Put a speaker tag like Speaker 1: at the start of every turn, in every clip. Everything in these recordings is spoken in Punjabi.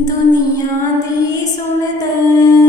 Speaker 1: ਦੁਨੀਆ ਦੀ ਸੁਣਦੇ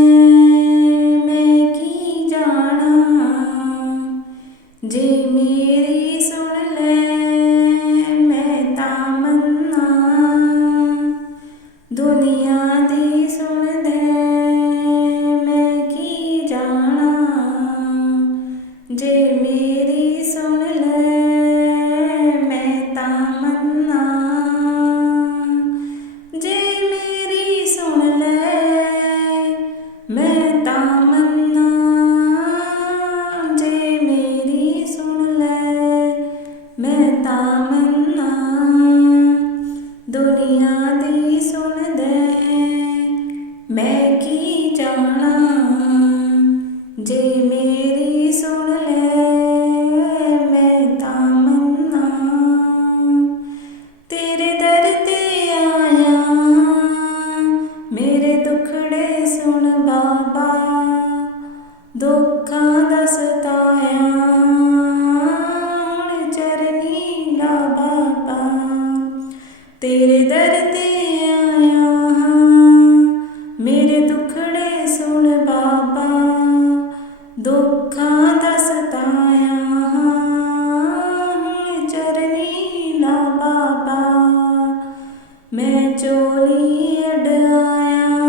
Speaker 1: ਮੇਰੀ ਸੁਣ ਲੈ, ਮੈਂ ਤਾਂ ਮੰਨਾ। ਤੇਰੇ ਦਰ ਤੇ ਆਇਆ, ਮੇਰੇ ਦੁਖੜੇ ਸੁਣ ਬਾਬਾ। ਦੁੱਖਾਂ ਦਾ ਤੇਰੇ ਦਰ ਤੇ ਆਇਆ ਮੇਰੇ ਦੁਖੜੇ ਸੁਣ ਬਾਬਾ, ਦੁੱਖਾਂ ਦਾ ਸਤਾਇਆ ਹੁਣ ਚਰਨੀ ਨਾ ਬਾਬਾ, ਮੈਂ ਚੋਲੀ ਅਡਾਇਆ।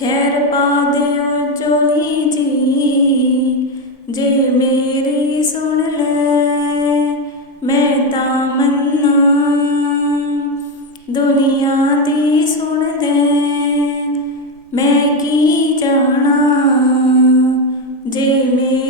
Speaker 1: ਖੈਰ ਪਾ ਦਿਓ ਚੋਲੀ ਜੀ, ਜੇ ਮੇਰੀ ਸੁਣ ਲੈ, ਮੈਂ ਤਾਂ ਮੰਨਾ ਦੀ ਸੁਣਦੇ ਮੈਂ ਕੀ ਜਾਣਾ? ਜੇ ਮੈਂ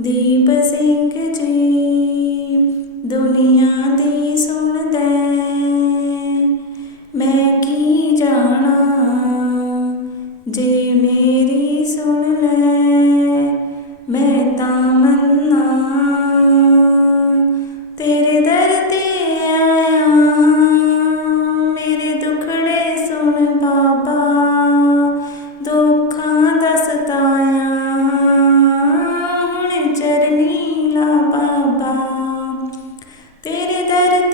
Speaker 1: ਦੀਪ ਸਿੰਘ ਜੀ ਦੁਨੀਆ ਦੀ ਸੁਣਦੇ ਮੈਂ ਕੀ ਜਾਣਾ ਜੇ ਮੇਰੀ ਸੁਣ ਲੈ। ਬਾਬਾ ਤੇਰੇ ਦਰ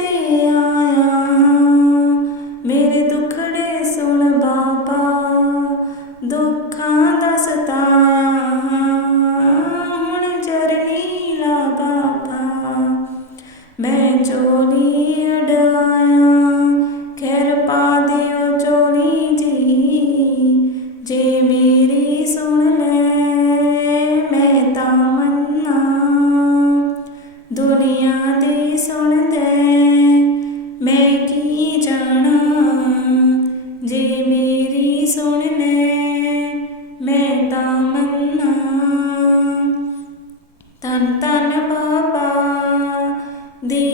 Speaker 1: ਮੰਨਾ ਤਨ ਤਨ ਬਾਬਾ ਦੀਪ ਸਿੰਘ